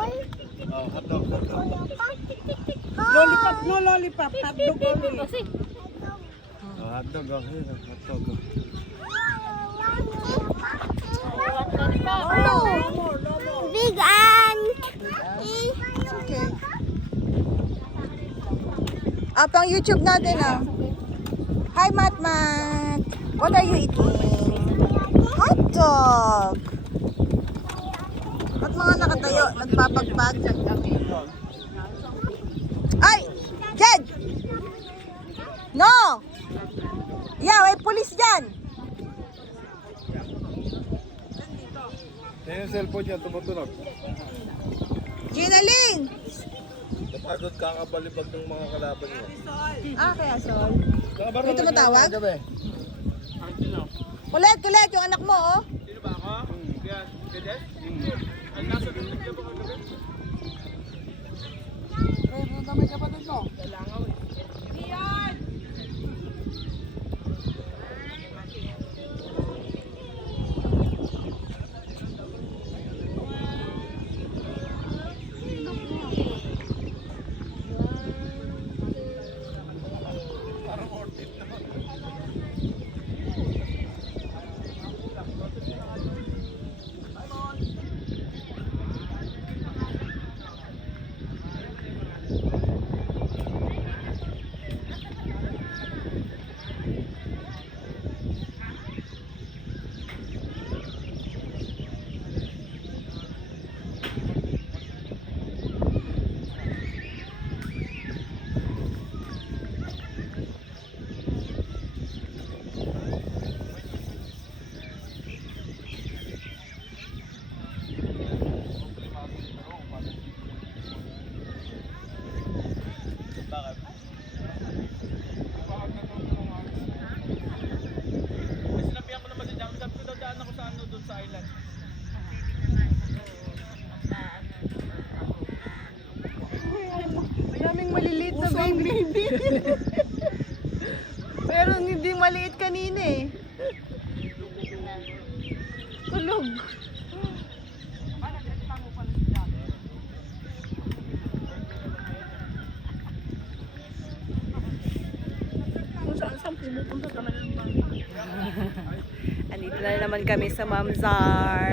Oh, hotdog, hotdog. Lollipop, no lollipop. Hotdog only. Oh, hotdog, oh. Here, hotdog, oh. Big ant. Okay. Pang YouTube natin Hi, Matmat. What are you eating? Hot dog. At mga nakatayo, nagpapagpag. Ay! Jed! No! Yeah, may pulis dyan. Yan yung cellphone niya, tumutunog. Ginaling! Napagod kakabalibag ng mga kalaban niya. Kaya Sol. May tumatawag? Kulit, yung anak mo, oh. Sino ba ako? Kaya, Jess? Ang nasa doon ka ba kagabi? Ano naman kapatid mo? Dalangaw eh. Maraming maliliit na baby. Pero hindi maliit kanina eh. Kulog. Andito na naman kami sa Mamzar.